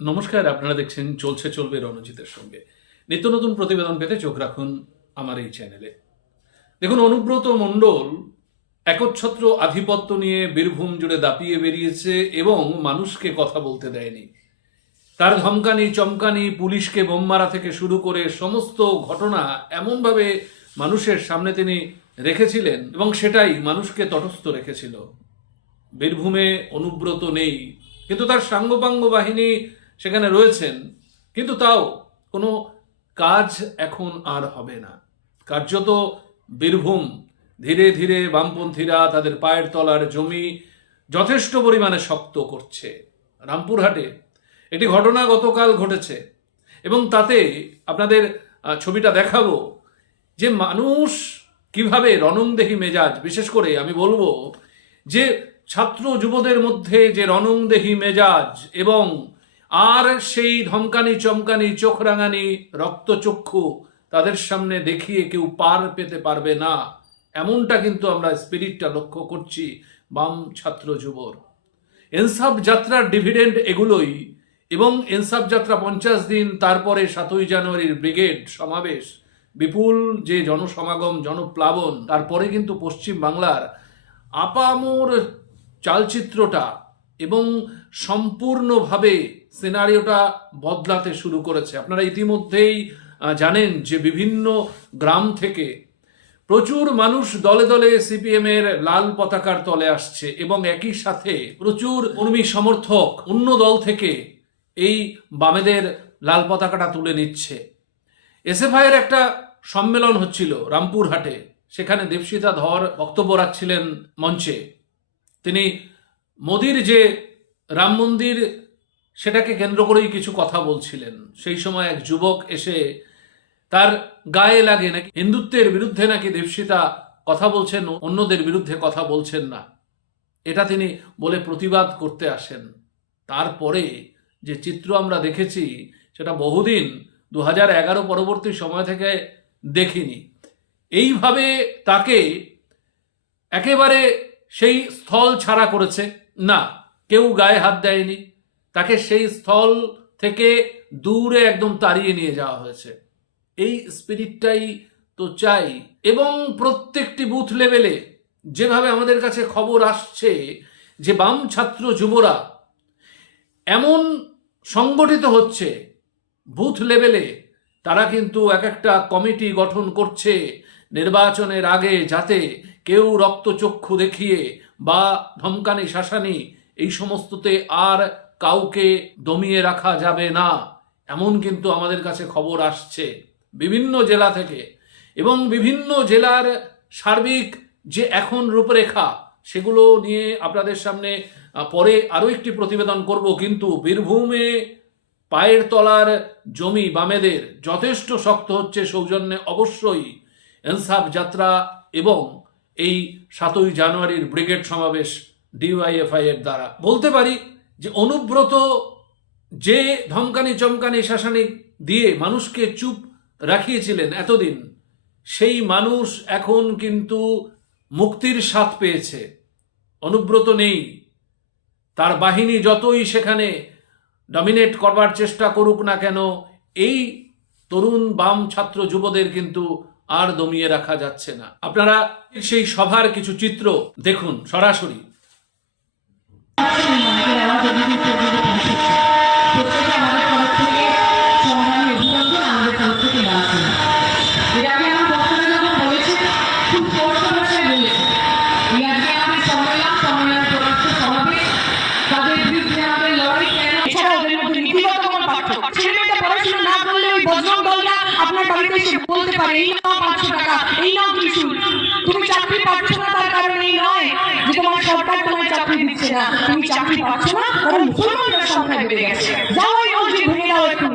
নমস্কার, আপনারা দেখছেন চলছে চলবে রণজিতের সঙ্গে। নিত্য নতুন প্রতিবেদন পেতে চোখ রাখুন আমার এই চ্যানেলে। দেখুন, অনুব্রত মণ্ডল একচ্ছত্র আধিপত্য নিয়ে বীরভূম জুড়ে দাপিয়ে বেরিয়েছে এবং মানুষকে কথা বলতে দেয়নি। তার ধমকানি, চমকানি, পুলিশকে বোম মারা থেকে শুরু করে সমস্ত ঘটনা এমনভাবে মানুষের সামনে তিনি রেখেছিলেন এবং সেটাই মানুষকে তটস্থ রেখেছিল। বীরভূমে অনুব্রত নেই, কিন্তু তার সাঙ্গপাঙ্গ বাহিনী সেখানে রয়েছেন, কিন্তু তাও কোনো কাজ এখন আর হবে না। কার্যত বীরভূম, ধীরে ধীরে বামপন্থীরা তাদের পায়ের তলার জমি যথেষ্ট পরিমাণে শক্ত করছে। রামপুরহাটে একটি ঘটনা গতকাল ঘটেছে, এবং তাতে আপনাদের ছবিটা দেখাবো। যে মানুষ কীভাবে রণংদেহী মেজাজ, বিশেষ করে আমি বলব যে ছাত্র যুবদের মধ্যে যে রণংদেহী মেজাজ এবং আর সেই ধমকানি, চমকানি চোখ রাঙানি রক্তচক্ষু তাদের সামনে দেখিয়ে কেউ পার পেতে পারবে না। এমনটা কিন্তু আমরা স্পিরিটটা লক্ষ্য করছি বাম ছাত্র যুবর। এনসাফ যাত্রার ডিভিডেন্ড এগুলোই এবং এনসাফ যাত্রা পঞ্চাশ দিন তারপরে সাতই জানুয়ারির ব্রিগেড সমাবেশ, বিপুল যে জনসমাগম, জনপ্লাবন, তারপরে কিন্তু পশ্চিম বাংলার আপামোর চালচিত্রটা এবং সম্পূর্ণভাবে সিনারিওটা বদলাতে শুরু করেছে। আপনারা ইতিমধ্যেই জানেন যে বিভিন্ন গ্রাম থেকে প্রচুর মানুষ দলে দলে সিপিএম এর লাল পতাকার তলে আসছে এবং একই সাথে প্রচুর কর্মী সমর্থক অন্য দল থেকে এই বামেদের লাল পতাকাটা তুলে নিচ্ছে। এসএফআই এর একটা সম্মেলন হচ্ছিল রামপুরহাটে। সেখানে দেবসিতা ধর বক্তব্য রাখছিলেন মঞ্চে। তিনি মোদির যে রাম মন্দির সেটাকে কেন্দ্র করেই কিছু কথা বলছিলেন। সেই সময় এক যুবক এসে তার গায়ে লাগে নাকি, হিন্দুত্বের বিরুদ্ধে নাকি দেবসিতা কথা বলছেন, অন্যদের বিরুদ্ধে কথা বলছেন না। এটা তিনি বলে প্রতিবাদ করতে আসেন। তারপরে যে চিত্র আমরা দেখেছি, সেটা বহুদিন দু এগারো পরবর্তী সময় থেকে দেখিনি। এইভাবে তাকে একেবারে সেই স্থল ছাড়া করেছে। না, কেউ গায়ে হাত দেয়নি। তাকে সেই স্থল থেকে দূরে একদম তাড়িয়ে নিয়ে যাওয়া হয়েছে। এই স্পিরিটটাই তো চাই। এবং প্রত্যেকটি বুথ লেভেলে যেভাবে আমাদের কাছে খবর আসছে যে বাম ছাত্র যুবরা এমন সংগঠিত হচ্ছে, বুথ লেভেলে তারা কিন্তু এক একটা কমিটি গঠন করছে নির্বাচনের আগে যাতে কেউ রক্তচক্ষু দেখিয়ে বা ধমকানি শাসানি এই সমস্ততে আর কাউকে দমিয়ে রাখা যাবে না। এমন কিন্তু আমাদের কাছে খবর আসছে বিভিন্ন জেলা থেকে। এবং বিভিন্ন জেলার সার্বিক যে এখন রূপরেখা, সেগুলো নিয়ে আপনাদের সামনে পরে আরও একটি প্রতিবেদন করব। কিন্তু বীরভূমে পায়ের তলার জমি বামেদের যথেষ্ট শক্ত হচ্ছে সৌজন্যে অবশ্যই এনসাফ যাত্রা এবং এই সাতই জানুয়ারির ব্রিগেড সমাবেশ ডিওয়াইএফআই এর দ্বারা। বলতে পারি যে অনুব্রত যে ধমকানি চমকানি শাসানি দিয়ে মানুষকে চুপ রাখিয়েছিলেন এতদিন, সেই মানুষ এখন কিন্তু মুক্তির স্বাদ পেয়েছে। অনুব্রত নেই। তার বাহিনী যতই সেখানে ডমিনেট করবার চেষ্টা করুক না কেন, এই তরুণ বাম ছাত্র যুবদের কিন্তু আর দমিয়ে রাখা যাচ্ছে না। আপনারা সেই সভার কিছু চিত্র দেখুন সরাসরি। প্রত্যেকে আমাদের তরফ থেকে সম্মানীয় অভিনন্দন আমাদের তরফ থেকে রাখুন এর আগে আমার বক্তারা যখন বলেছে খুব স্পষ্ট ভাষায় বলেছে এই আজকে আমাদের সম্মেলন সম্মেলন প্রকাশ্য সমাবেশ তাদের বিরুদ্ধে আমাদের লড়াই কেন এছাড়া ওদের মধ্যে নীতিগত কোনো পার্থক্য। ছেলে পড়াশোনা না করলে ওই বজরং দলটা আপনার বাড়িতে এসে বলতে পারে, এই নাও পাঁচশো টাকা, এই নাও কিছু তুমি চাকরি পাচ্ছ না তার কারণে নয়। সরকার তোমার চাকরি দিচ্ছে না তুমি চাকরি পাচ্ছ না কারণ মুসলমানদের সংখ্যা বেড়ে গেছে। যাও ওই মসজিদ ভেঙে দাও একটু।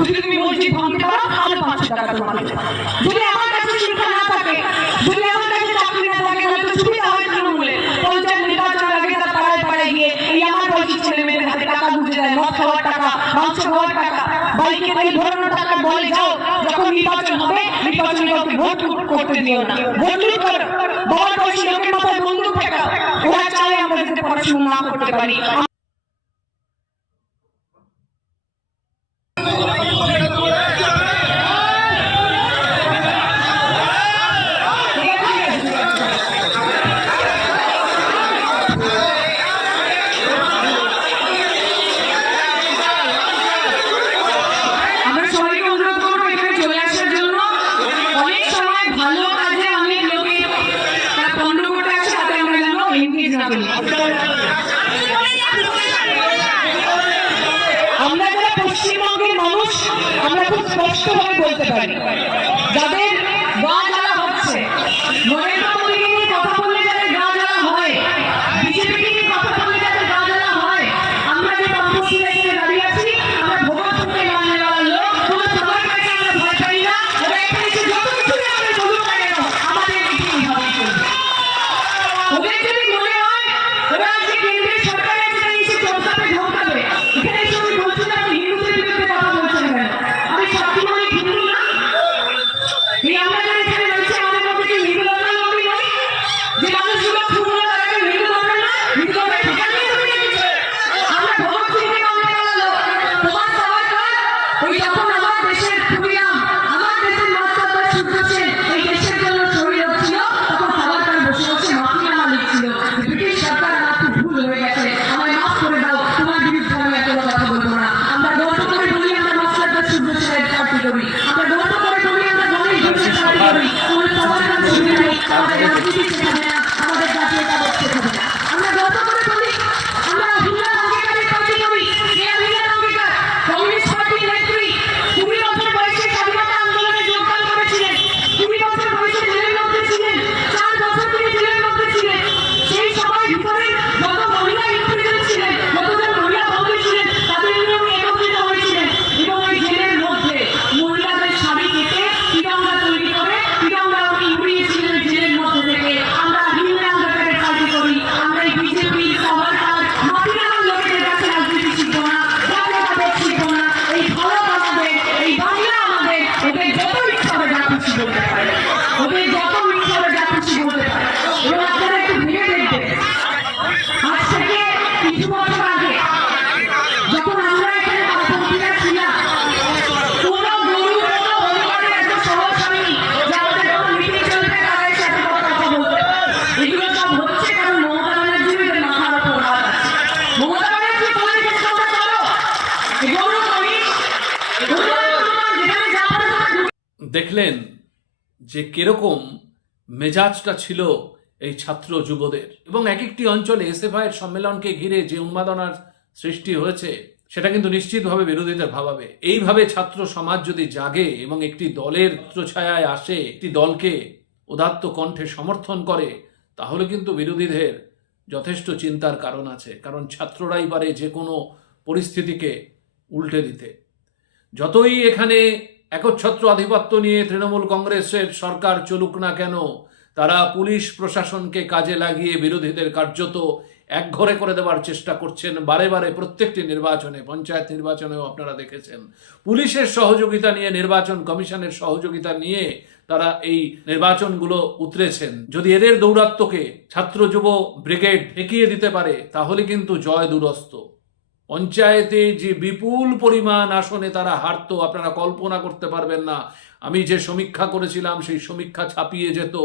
যদি তুমি মসজিদ ভাঙতে পারো তাহলে পাঁচশো টাকা দেবো। যদি আমার কাছে শিক্ষা না থাকে যদি আমার কাছে চাকরি না থাকে তাহলে তো সুবিধা হয় তৃণমূলে। পঞ্চায়েত নির্বাচনের আগে তারা পাড়ায় পাড়ায় গিয়ে এই আমার বয়সী ছেলে মেয়েদের হাতে টাকা বুঝে দেয় মদ খাওয়ার টাকা মাংস খাওয়ার টাকা বাইকে তেল ভরানোর টাকা বলে যাও যখন নির্বাচন হবে নির্বাচনে কাউকে ভোট করতে দিও না। ভোট করো। আমরা করতে পারি। আমরা খুব স্পষ্টভাবে বলতে পারি। যাদের গান হচ্ছে নরেন্দ্র করি আমরা গল্প করে বলি আমরা ঘোষের পার্টি করি আমরা সবার কাছে ছবি নাই। আমাদের দেখলেন যে কীরকম মেজাজটা ছিল এই ছাত্র যুবদের। এবং এক একটি অঞ্চলে এসএফআই এর সম্মেলনকে ঘিরে যে উন্মাদনার সৃষ্টি হয়েছে, সেটা কিন্তু নিশ্চিতভাবে বিরোধীদের ভাবাবে। এইভাবে ছাত্র সমাজ যদি জাগে এবং একটি দলের ছত্রছায়ায় আসে, একটি দলকে উদাত্ত কণ্ঠে সমর্থন করে, তাহলে কিন্তু বিরোধীদের যথেষ্ট চিন্তার কারণ আছে, কারণ ছাত্ররাই পারে যে কোনো পরিস্থিতিকে উল্টে দিতে। যতই এখানে একচ্ছত্র আধিপত্য নিয়ে তৃণমূল কংগ্রেসের সরকার চলুক না কেন, তারা পুলিশ প্রশাসনকে কাজে লাগিয়ে বিরোধীদের কার্যত একঘরে করে দেওয়ার চেষ্টা করছেন। বারে বারে প্রত্যেকটি নির্বাচনে, পঞ্চায়েত নির্বাচনেও আপনারা দেখেছেন। পুলিশের সহযোগিতা নিয়ে, নির্বাচন কমিশনের সহযোগিতা নিয়ে তারা এই নির্বাচনগুলো উতরেছেন। যদি এদের দৌরাত্ম্যকে ছাত্র যুব ব্রিগেড ঠেকিয়ে দিতে পারে, তাহলে কিন্তু জয় দুরস্ত। পঞ্চায়েতে যে বিপুল পরিমাণ আসনে তারা হারতো, আপনারা কল্পনা করতে পারবেন না। আমি যে সমীক্ষা করেছিলাম, সেই সমীক্ষা ছাপিয়ে যেত।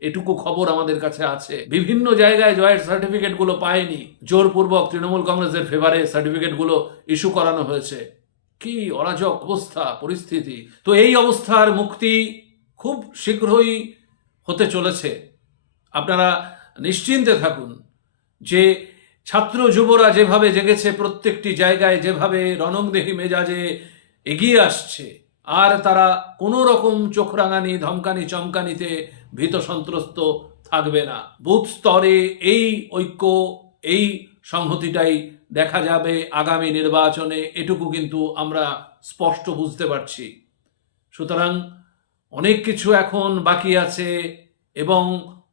এটুকু খবর আমাদের কাছে আছে। বিভিন্ন জায়গায় জয়ের সার্টিফিকেটগুলো পায়নি। জোরপূর্বক তৃণমূল কংগ্রেসের ফেভারে সার্টিফিকেটগুলো ইস্যু করানো হয়েছে। কি অরাজক অবস্থা, পরিস্থিতি। তো এই অবস্থার মুক্তি খুব শীঘ্রই হতে চলেছে। আপনারা নিশ্চিন্তে থাকুন যে ছাত্র যুবরা যেভাবে জেগেছে প্রত্যেকটি জায়গায়, যেভাবে রণংদেহী মেজাজে এগিয়ে আসছে, আর তারা কোনো রকম চোখ রাঙানি ধমকানি, চমকানিতে ভীত সন্ত্রস্ত থাকবে না। বুথ স্তরে এই ঐক্য, এই সংহতিটাই দেখা যাবে আগামী নির্বাচনে, এটুকু কিন্তু আমরা স্পষ্ট বুঝতে পারছি। সুতরাং অনেক কিছু এখন বাকি আছে এবং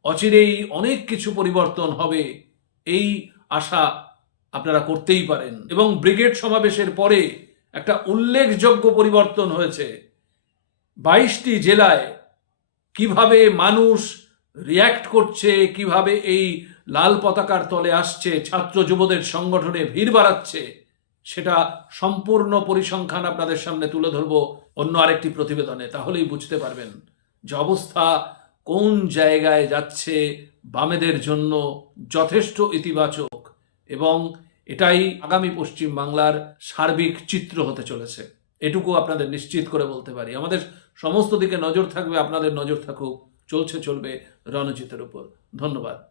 অচিরেই অনেক কিছু পরিবর্তন হবে। এই আশা আপনারা করতেই পারেন। এবং ব্রিগেড সমাবেশের পরে একটা উল্লেখযোগ্য পরিবর্তন হয়েছে। বাইশটি জেলায় কীভাবে মানুষ রিয়্যাক্ট করছে, কীভাবে এই লাল পতাকার তলে আসছে, ছাত্র যুবদের সংগঠনে ভিড় বাড়াচ্ছে, সেটা সম্পূর্ণ পরিসংখ্যান আপনাদের সামনে তুলে ধরবো অন্য আরেকটি প্রতিবেদনে। তাহলেই বুঝতে পারবেন যে অবস্থা কোন জায়গায় যাচ্ছে বামেদের জন্য যথেষ্ট ইতিবাচক এবং এটাই আগামী পশ্চিম বাংলার সার্বিক চিত্র হতে চলেছে। এটুকু আপনাদের নিশ্চিত করে বলতে পারি। আমাদের সমস্ত দিকে নজর থাকবে, আপনাদের নজর থাকুক, চলছে, চলবে রণজিতের উপর। ধন্যবাদ।